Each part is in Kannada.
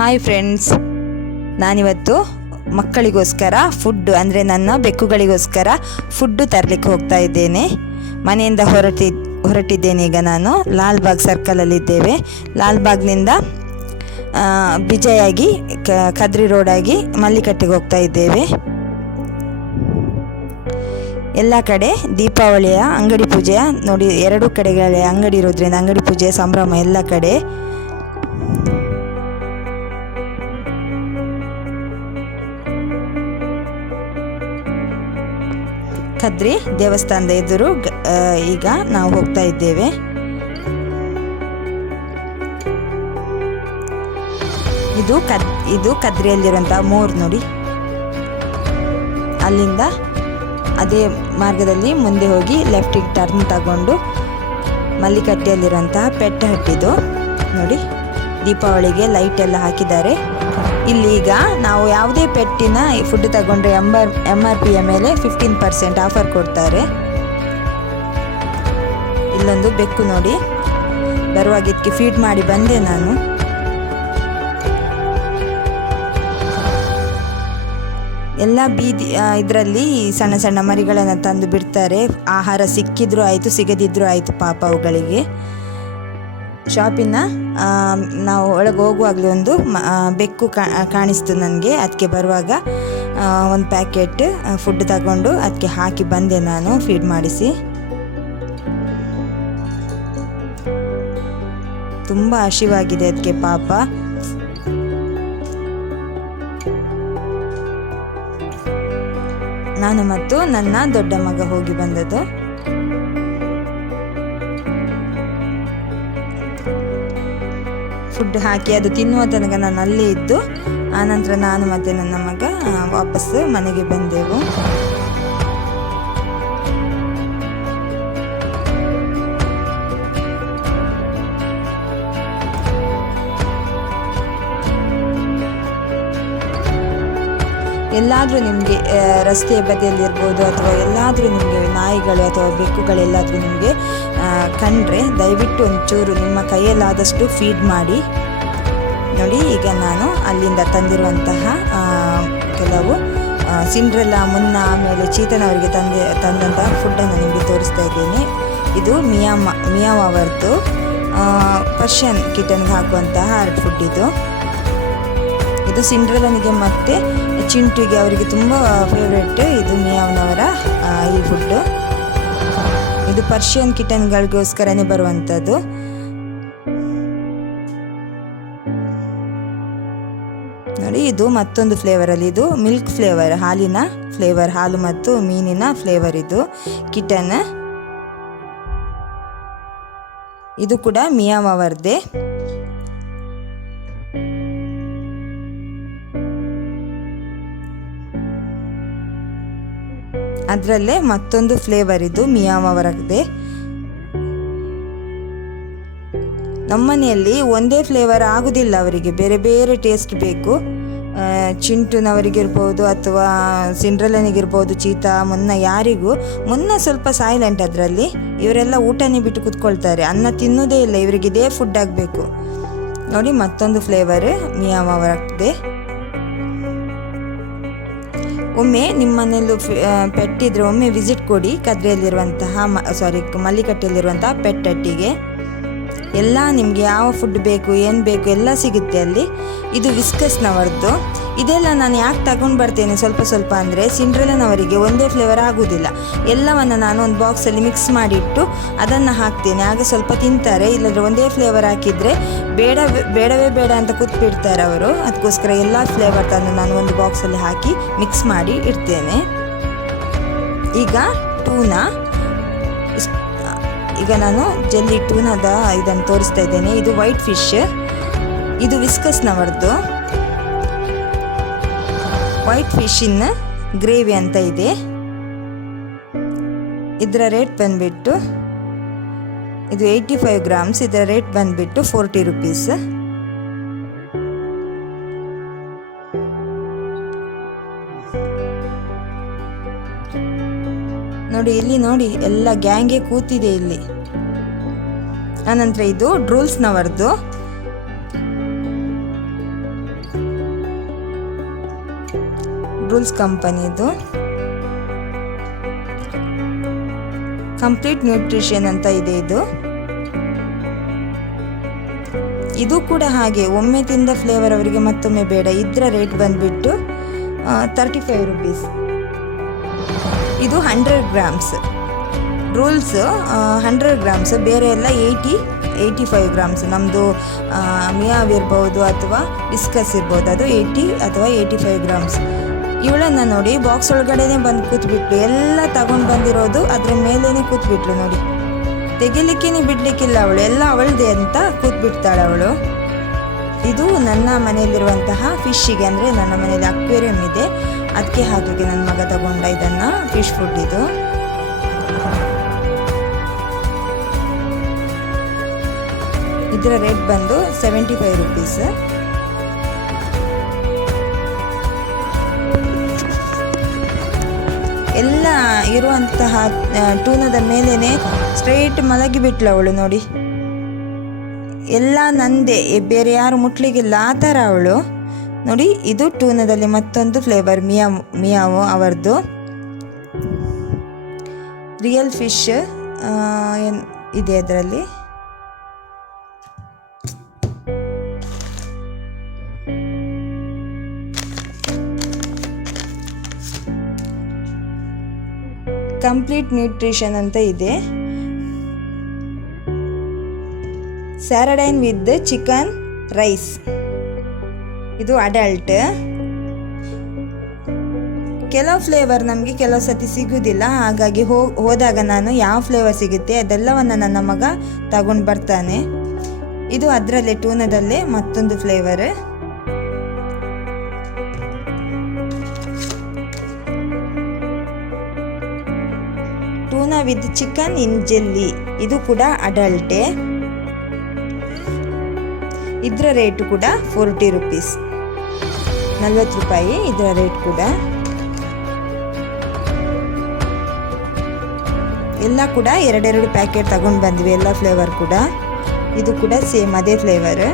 ಹಾಯ್ ಫ್ರೆಂಡ್ಸ್, ನಾನಿವತ್ತು ಮಕ್ಕಳಿಗೋಸ್ಕರ ಫುಡ್ಡು ಅಂದರೆ ನನ್ನ ಬೆಕ್ಕುಗಳಿಗೋಸ್ಕರ ಫುಡ್ಡು ತರಲಿಕ್ಕೆ ಹೋಗ್ತಾ ಇದ್ದೇನೆ. ಮನೆಯಿಂದ ಹೊರಟಿದ್ದೇನೆ. ಈಗ ನಾನು ಲಾಲ್ಬಾಗ್ ಸರ್ಕಲಲ್ಲಿದ್ದೇವೆ. ಲಾಲ್ಬಾಗ್ನಿಂದ ಬಿಜಯಾಗಿ ಕದ್ರಿ ರೋಡಾಗಿ ಮಲ್ಲಿಕಟ್ಟೆಗೆ ಹೋಗ್ತಾ ಇದ್ದೇವೆ. ಎಲ್ಲ ಕಡೆ ದೀಪಾವಳಿಯ ಅಂಗಡಿ ಪೂಜೆಯ ನೋಡಿ, ಎರಡು ಕಡೆಗಳ ಅಂಗಡಿ ಇರೋದ್ರಿಂದ ಅಂಗಡಿ ಪೂಜೆಯ ಸಂಭ್ರಮ ಎಲ್ಲ ಕಡೆ. ಕದ್ರಿ ದೇವಸ್ಥಾನದ ಎದುರು ಈಗ ನಾವು ಹೋಗ್ತಾ ಇದ್ದೇವೆ. ಇದು ಕದ್ರಿಯಲ್ಲಿರುವಂತಹ ಮೋರ್ ನೋಡಿ. ಅಲ್ಲಿಂದ ಅದೇ ಮಾರ್ಗದಲ್ಲಿ ಮುಂದೆ ಹೋಗಿ ಲೆಫ್ಟಿಗೆ ಟರ್ನ್ ತಗೊಂಡು ಮಲ್ಲಿಕಟ್ಟೆಯಲ್ಲಿರುವಂತಹ ಪೆಟ್ಟ ಹಟ್ಟಿದು ನೋಡಿ. ದೀಪಾವಳಿಗೆ ಲೈಟ್ ಎಲ್ಲ ಹಾಕಿದ್ದಾರೆ. ಇಲ್ಲಿ ಈಗ ನಾವು ಯಾವುದೇ ಪೆಟ್ಟಿನ ಫುಡ್ ತಗೊಂಡ್ರೆ MRP ಮೇಲೆ 15% ಆಫರ್ ಕೊಡ್ತಾರೆ. ಇಲ್ಲೊಂದು ಬೆಕ್ಕು ನೋಡಿ, ಬರುವಾಗ ಇದಕ್ಕೆ ಫೀಡ್ ಮಾಡಿ ಬಂದೆ ನಾನು. ಎಲ್ಲ ಬೀದಿ ಇದರಲ್ಲಿ ಸಣ್ಣ ಸಣ್ಣ ಮರಿಗಳನ್ನು ತಂದು ಬಿಡ್ತಾರೆ. ಆಹಾರ ಸಿಕ್ಕಿದ್ರೂ ಆಯಿತು, ಸಿಗದಿದ್ರೂ ಆಯಿತು ಪಾಪ ಅವುಗಳಿಗೆ. ಶಾಪಿನ ನಾವು ಒಳಗೆ ಹೋಗುವಾಗಲೇ ಒಂದು ಬೆಕ್ಕು ಕಾಣಿಸ್ತು ನನಗೆ. ಅದಕ್ಕೆ ಬರುವಾಗ ಒಂದು ಪ್ಯಾಕೆಟ್ ಫುಡ್ ತಗೊಂಡು ಅದಕ್ಕೆ ಹಾಕಿ ಬಂದೆ ನಾನು, ಫೀಡ್ ಮಾಡಿಸಿ. ತುಂಬ ಹಸಿವಾಗಿದೆ ಅದಕ್ಕೆ ಪಾಪ. ನಾನು ಮತ್ತು ನನ್ನ ದೊಡ್ಡ ಮಗ ಹೋಗಿ ಬಂದದ್ದು. ಫುಡ್ ಹಾಕಿ ಅದು ತಿನ್ನುವ ತನಕ ನಾನು ಅಲ್ಲೇ ಇದ್ದು, ಆನಂತರ ನಾನು ಮತ್ತು ನನ್ನ ಮಗ ವಾಪಸ್ ಮನೆಗೆ ಬಂದೆವು. ಎಲ್ಲಾದರೂ ನಿಮಗೆ ರಸ್ತೆಯ ಬದಿಯಲ್ಲಿರ್ಬೋದು ಅಥವಾ ಎಲ್ಲಾದರೂ ನಿಮಗೆ ನಾಯಿಗಳು ಅಥವಾ ಬೆಕ್ಕುಗಳೆಲ್ಲಾದರೂ ನಿಮಗೆ ಕಂಡ್ರೆ ದಯವಿಟ್ಟು ಒಂಚೂರು ನಿಮ್ಮ ಕೈಯಲ್ಲಾದಷ್ಟು ಫೀಡ್ ಮಾಡಿ ನೋಡಿ. ಈಗ ನಾನು ಅಲ್ಲಿಂದ ತಂದಿರುವಂತಹ ಕೆಲವು ಸಿಂಡ್ರೆಲ್ಲಾ, ಮುನ್ನ, ಆಮೇಲೆ ಚೀತನವರಿಗೆ ತಂದಂತಹ ಫುಡ್ಡನ್ನು ನಿಮಗೆ ತೋರಿಸ್ತಾ ಇದ್ದೇನೆ. ಇದು ಮಿಯಾವ್ ಅವರದ್ದು ಪರ್ಷಿಯನ್ ಕಿಟನ್ಗೆ ಹಾಕುವಂತಹ ಫುಡ್ ಇದು. ಇದು ಸಿಂಡ್ರೆಲ್ಲನಿಗೆ ಮತ್ತು ಚಿಂಟುಗೆ, ಅವರಿಗೆ ತುಂಬ ಫೇವ್ರೆಟ್ ಇದು ಮಿಯಾವ್ನವರ ಈ ಫುಡ್ಡು. ಇದು ಪರ್ಷಿಯನ್ ಕಿಟನ್ಗಳಿಗೋಸ್ಕರನೇ ಬರುವಂಥದ್ದು. ನೋಡಿ, ಇದು ಮತ್ತೊಂದು ಫ್ಲೇವರಲ್ಲಿ, ಇದು ಮಿಲ್ಕ್ ಫ್ಲೇವರ್, ಹಾಲಿನ ಫ್ಲೇವರ್, ಹಾಲು ಮತ್ತು ಮೀನಿನ ಫ್ಲೇವರ್ ಇದು ಕಿಟನ್. ಇದು ಕೂಡ ಮಿಯಾವ್ ಅವರದ್ದೇ. ಅದರಲ್ಲೇ ಮತ್ತೊಂದು ಫ್ಲೇವರ್ ಇದು ಮಿಯಾವ್ ಅವರದ್ದೇ. ನಮ್ಮನೆಯಲ್ಲಿ ಒಂದೇ ಫ್ಲೇವರ್ ಆಗುವುದಿಲ್ಲ ಅವರಿಗೆ, ಬೇರೆ ಬೇರೆ ಟೇಸ್ಟ್ ಬೇಕು. ಚಿಂಟುನವರಿಗಿರ್ಬೋದು ಅಥವಾ ಸಿಂಡ್ರೆಲ್ಲನಿಗಿರ್ಬೋದು, ಚೀತಾ, ಮುನ್ನ, ಯಾರಿಗೂ. ಮುನ್ನ ಸ್ವಲ್ಪ ಸೈಲೆಂಟ್ ಅದರಲ್ಲಿ. ಇವರೆಲ್ಲ ಊಟನೇ ಬಿಟ್ಟು ಕೂತ್ಕೊಳ್ತಾರೆ, ಅನ್ನ ತಿನ್ನೋದೇ ಇಲ್ಲ, ಇವರಿಗೆ ಇದೇ ಫುಡ್ ಆಗಬೇಕು ನೋಡಿ. ಮತ್ತೊಂದು ಫ್ಲೇವರ್ ಮಿಯಾವ್ ಅವರದ್ದೇ. ಒಮ್ಮೆ ನಿಮ್ಮ ಮನೆಯಲ್ಲೂ ಪೆಟ್ಟಿದ್ರೆ ಒಮ್ಮೆ ವಿಸಿಟ್ ಕೊಡಿ ಕದ್ರಿಯಲ್ಲಿರುವಂತಹ ಮಲ್ಲಿಕಟ್ಟೆಯಲ್ಲಿರುವಂತಹ ಪೆಟ್ ಹಟ್ಟಿಗೆ. ಎಲ್ಲ ನಿಮಗೆ ಯಾವ ಫುಡ್ ಬೇಕು, ಏನು ಬೇಕು ಎಲ್ಲ ಸಿಗುತ್ತೆ ಅಲ್ಲಿ. ಇದು ವಿಸ್ಕಸ್ನವರದ್ದು. ಇದೆಲ್ಲ ನಾನು ಯಾಕೆ ತಗೊಂಡು ಬರ್ತೇನೆ ಸ್ವಲ್ಪ ಅಂದರೆ, ಸಿಂಡ್ರೆಲ್ಲನವರಿಗೆ ಒಂದೇ ಫ್ಲೇವರ್ ಆಗೋದಿಲ್ಲ. ಎಲ್ಲವನ್ನು ನಾನು ಒಂದು ಬಾಕ್ಸಲ್ಲಿ ಮಿಕ್ಸ್ ಮಾಡಿಟ್ಟು ಅದನ್ನು ಹಾಕ್ತೇನೆ, ಆಗ ಸ್ವಲ್ಪ ತಿಂತಾರೆ. ಇಲ್ಲಾಂದರೆ ಒಂದೇ ಫ್ಲೇವರ್ ಹಾಕಿದರೆ ಬೇಡವೇ ಬೇಡ ಅಂತ ಕೂತ್ಬಿಡ್ತಾರೆ ಅವರು. ಅದಕ್ಕೋಸ್ಕರ ಎಲ್ಲ ಫ್ಲೇವರ್ ತಂದು ನಾನು ಒಂದು ಬಾಕ್ಸಲ್ಲಿ ಹಾಕಿ ಮಿಕ್ಸ್ ಮಾಡಿ ಇಡ್ತೇನೆ. ಈಗ ನಾನು ಜೆಲ್ಲಿ ಟೂನದ ಇದನ್ನು ತೋರಿಸ್ತಾ ಇದ್ದೇನೆ. ಇದು ವೈಟ್ ಫಿಶ್, ಇದು ವಿಸ್ಕಸ್ನವರದ್ದು ವೈಟ್ ಫಿಶಿನ ಗ್ರೇವಿ ಅಂತ ಇದೆ. ಇದರ ರೇಟ್ ಬಂದುಬಿಟ್ಟು, ಇದು 85 ಗ್ರಾಮ್ಸ್. ಇದರ ರೇಟ್ ಬಂದುಬಿಟ್ಟು 40 ರೂಪೀಸ್. ನೋಡಿ, ಇಲ್ಲಿ ನೋಡಿ ಎಲ್ಲ ಗ್ಯಾಂಗೇ ಕೂತಿದೆ ಇಲ್ಲಿ. ಆನಂತರ ಇದು ಡ್ರೂಲ್ಸ್ನವರದ್ದು. ಡ್ರೂಲ್ಸ್ ಕಂಪನಿದು. ಕಂಪ್ಲೀಟ್ ನ್ಯೂಟ್ರಿಷನ್ ಅಂತ ಇದೆ ಇದು. ಇದು ಕೂಡ ಹಾಗೆ, ಒಮ್ಮೆ ತಿಂದ ಫ್ಲೇವರ್ ಅವರಿಗೆ ಮತ್ತೊಮ್ಮೆ ಬೇಡ. ಇದರ ರೇಟ್ ಬಂದುಬಿಟ್ಟು 35 ರುಪೀಸ್. ಇದು 100 ಗ್ರಾಮ್ಸ್ ಡ್ರೂಲ್ಸ್, 100 ಗ್ರಾಮ್ಸ್. ಬೇರೆ ಎಲ್ಲ 85 ಗ್ರಾಮ್ಸ್. ನಮ್ಮದು ಮಿಯಾವ್ ಇರ್ಬೋದು ಅಥವಾ ವಿಸ್ಕಸ್ ಇರ್ಬೋದು, ಅದು 80 ಅಥವಾ 85 ಗ್ರಾಮ್ಸ್. ಇವಳನ್ನು ನೋಡಿ ಬಾಕ್ಸ್ ಒಳಗಡೆನೆ ಬಂದು ಕೂತ್ಬಿಟ್ಲು. ಎಲ್ಲ ತಗೊಂಡು ಬಂದಿರೋದು ಅದರ ಮೇಲೇ ಕೂತ್ಬಿಟ್ಲು ನೋಡಿ. ತೆಗಿಲಿಕ್ಕೇನೆ ಬಿಡಲಿಕ್ಕಿಲ್ಲ ಅವಳು, ಎಲ್ಲ ಅವಳದೇ ಅಂತ ಕೂತ್ಬಿಡ್ತಾಳೆ ಅವಳು. ಇದು ನನ್ನ ಮನೆಯಲ್ಲಿರುವಂತಹ ಫಿಶ್ಶಿಗೆ, ಅಂದರೆ ನನ್ನ ಮನೆಯಲ್ಲಿ ಅಕ್ವೇರಿಯಂ ಇದೆ, ಅದಕ್ಕೆ ಹಾಕಲಿಕ್ಕೆ ನನ್ನ ಮಗ ತಗೊಂಡ ಇದನ್ನು, ಫಿಶ್ ಫುಡ್ ಇದು. ಇದರ ರೇಟ್ ಬಂದು 75 ರುಪೀಸ್. ಎಲ್ಲ ಇರುವಂತಹ ಟೂನದ ಮೇಲೇ ಸ್ಟ್ರೈಟ್ ಮಲಗಿಬಿಟ್ಲು ಅವಳು ನೋಡಿ. ಎಲ್ಲ ನಂದೇ, ಬೇರೆ ಯಾರು ಮುಟ್ಲಿಕ್ಕಿಲ್ಲ ಆ ಥರ ಅವಳು ನೋಡಿ. ಇದು ಟೂನದಲ್ಲಿ ಮತ್ತೊಂದು ಫ್ಲೇವರ್, ಮಿಯಾವು ಅವರದ್ದು ರಿಯಲ್ ಫಿಶ್ ಇದೆ ಅದರಲ್ಲಿ. ಕಂಪ್ಲೀಟ್ ನ್ಯೂಟ್ರಿಷನ್ ಅಂತ ಇದೆ. ಸ್ಯಾರಡೈನ್ ವಿತ್ ಚಿಕನ್ ರೈಸ್. ಇದು ಅಡಲ್ಟ್. ಕೆಲವು ಫ್ಲೇವರ್ ನಮಗೆ ಕೆಲವು ಸತಿ ಸಿಗೋದಿಲ್ಲ, ಹಾಗಾಗಿ ಹೋದಾಗ ನಾನು ಯಾವ ಫ್ಲೇವರ್ ಸಿಗುತ್ತೆ ಅದೆಲ್ಲವನ್ನು ನನ್ನ ಮಗ ತಗೊಂಡು ಬರ್ತಾನೆ. ಇದು ಅದರಲ್ಲೇ ಟೂನದಲ್ಲೇ ಮತ್ತೊಂದು flavour. Tuna with chicken in jelly. ಇದು ಕೂಡ ಅಡಲ್ಟೇ. ಇದರ ರೇಟು ಕೂಡ 40 ರುಪೀಸ್, 40 ರೂಪಾಯಿ ಇದರ ರೇಟ್ ಕೂಡ. ಎಲ್ಲ ಕೂಡ 2 ಪ್ಯಾಕೆಟ್ ತಗೊಂಡು ಬಂದ್ವಿ, ಎಲ್ಲ ಫ್ಲೇವರ್ ಕೂಡ. ಇದು ಕೂಡ ಸೇಮ್ ಅದೇ ಫ್ಲೇವರ್,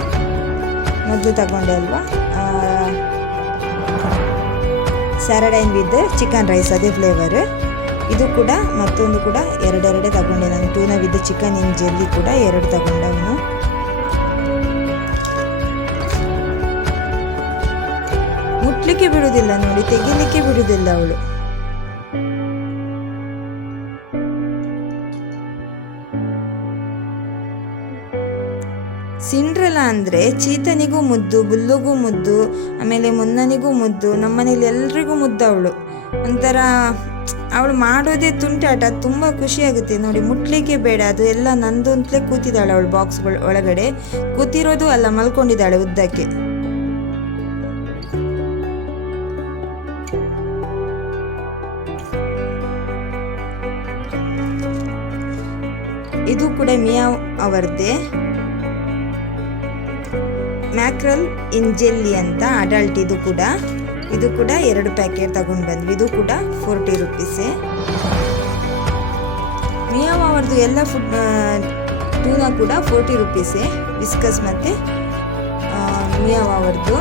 ಮೊದಲು ತಗೊಂಡೆ ಅಲ್ವಾ, ಸ್ಯಾರಡೈನ್ ವಿತ್ ಚಿಕನ್ ರೈಸ್ ಅದೇ ಫ್ಲೇವರ್. ಇದು ಕೂಡ ಮತ್ತೊಂದು ಕೂಡ 2 ತಗೊಂಡೆ ನಾನು. ಟೂನಾ ವಿತ್ ಚಿಕನ್ ಇನ್ ಜೆಲ್ಲಿ ಕೂಡ 2 ತಗೊಂಡವನು. ಮುಟ್ಲಿಕ್ಕೆ ಬಿಡುವುದಿಲ್ಲ ನೋಡಿ, ತೆಗಿಲಿಕ್ಕೆ ಬಿಡುವುದಿಲ್ಲ ಅವಳು. ಸಿಂಡ್ರೆಲಾ ಅಂದರೆ ಚೀತನಿಗೂ ಮುದ್ದು, ಬುಲ್ಲುಗೂ ಮುದ್ದು, ಆಮೇಲೆ ಮುನ್ನನಿಗೂ ಮುದ್ದು, ನಮ್ಮನೇಲಿ ಎಲ್ರಿಗೂ ಮುದ್ದು ಅವಳು. ಒಂಥರ ಅವಳು ಮಾಡೋದೇ ತುಂಟಾಟ, ತುಂಬ ಖುಷಿಯಾಗುತ್ತೆ ನೋಡಿ. ಮುಟ್ಲಿಕ್ಕೆ ಬೇಡ, ಅದು ಎಲ್ಲ ನಂದು ಅಂತಲೇ ಕೂತಿದ್ದಾಳೆ ಅವಳು. ಬಾಕ್ಸ್ ಒಳಗಡೆ ಕೂತಿರೋದು ಅಲ್ಲ, ಮಲ್ಕೊಂಡಿದ್ದಾಳೆ ಉದ್ದಕ್ಕೆ. ಇದು ಕೂಡ ಮಿಯಾವ್ ಅವರದ್ದೇ, ಮ್ಯಾಕ್ರಲ್ ಇನ್ ಜೆಲ್ಲಿ ಅಂತ ಅಡಲ್ಟ್. ಇದು ಕೂಡ 2 ಪ್ಯಾಕೆಟ್ ತಗೊಂಡು ಬಂದ್ವಿ. ಇದು ಕೂಡ 40 ರುಪೀಸೇ. ಮಿಯಾವ್ ಅವರದ್ದು ಎಲ್ಲ ಫುಡ್ ಟೂನಾ ಕೂಡ 40 ರುಪೀಸೇ. ವಿಸ್ಕಸ್ ಮತ್ತು ಮಿಯಾವ್ ಅವರದ್ದು.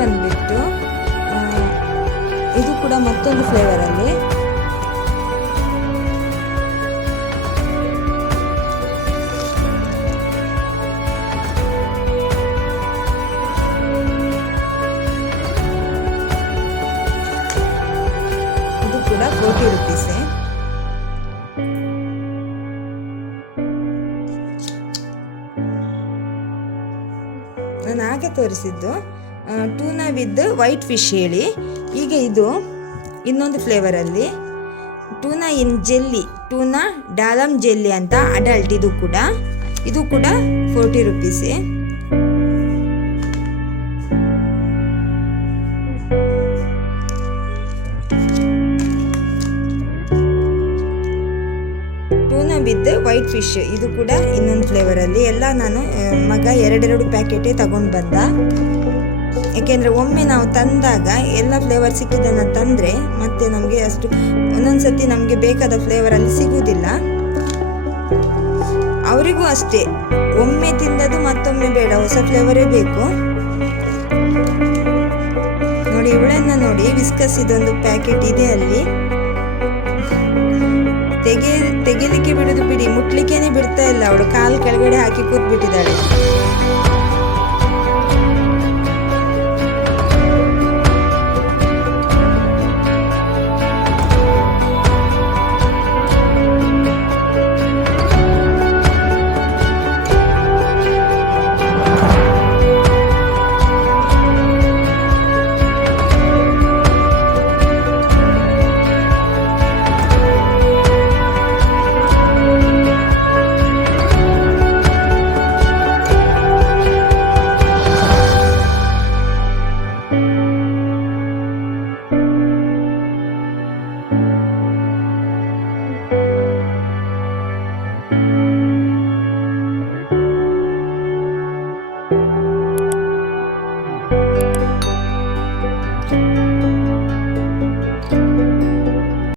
ಬಂದ್ಬಿಟ್ಟು ಇದು ಕೂಡ ಮತ್ತೊಂದು ಫ್ಲೇವರಲ್ಲಿ. ಇದು ಕೂಡ 40 ರುಪೀಸೇ. ನಾನು ಹಾಗೆ ತೋರಿಸಿದ್ದು ಟೂನಾ ವಿತ್ ವೈಟ್ ಫಿಶ್ ಹೇಳಿ. ಈಗ ಇದು ಇನ್ನೊಂದು ಫ್ಲೇವರಲ್ಲಿ ಟೂನಾ ಇನ್ ಜೆಲ್ಲಿ, ಟೂನಾ ಡಾಲಮ್ ಜೆಲ್ಲಿ ಅಂತ ಅಡಲ್ಟ್. ಇದು ಕೂಡ 40 ರುಪೀಸೇ. ಟೂನಾ ವಿತ್ ವೈಟ್ ಫಿಶ್, ಇದು ಕೂಡ ಇನ್ನೊಂದು ಫ್ಲೇವರಲ್ಲಿ. ಎಲ್ಲ ನಾನು ಮಗ 2 ಪ್ಯಾಕೆಟೇ ತಗೊಂಡು ಬಂದ. ಏಕೆಂದರೆ ಒಮ್ಮೆ ನಾವು ತಂದಾಗ ಎಲ್ಲ ಫ್ಲೇವರ್ ಸಿಕ್ಕಿದ್ದನ್ನು ತಂದರೆ ಮತ್ತೆ ನಮಗೆ ಅಷ್ಟು ಒಂದೊಂದು ಸತಿ ನಮಗೆ ಬೇಕಾದ ಫ್ಲೇವರಲ್ಲಿ ಸಿಗುವುದಿಲ್ಲ. ಅವರಿಗೂ ಅಷ್ಟೇ, ಒಮ್ಮೆ ತಿಂದದ್ದು ಮತ್ತೊಮ್ಮೆ ಬೇಡ, ಹೊಸ ಫ್ಲೇವರೇ ಬೇಕು. ನೋಡಿ ಇವಳನ್ನು ನೋಡಿ, ವಿಸ್ಕಸ್ ಇದೊಂದು ಪ್ಯಾಕೆಟ್ ಇದೆ ಅಲ್ಲಿ. ತೆಗಿಲಿಕ್ಕೆ ಬಿಡುದು ಬಿಡಿ, ಮುಟ್ಲಿಕ್ಕೇನೆ ಬಿಡ್ತಾ ಇಲ್ಲ. ಅವಳು ಕಾಲು ಕೆಳಗಡೆ ಹಾಕಿ ಕೂತ್ಬಿಟ್ಟಿದ್ದಾಳೆ.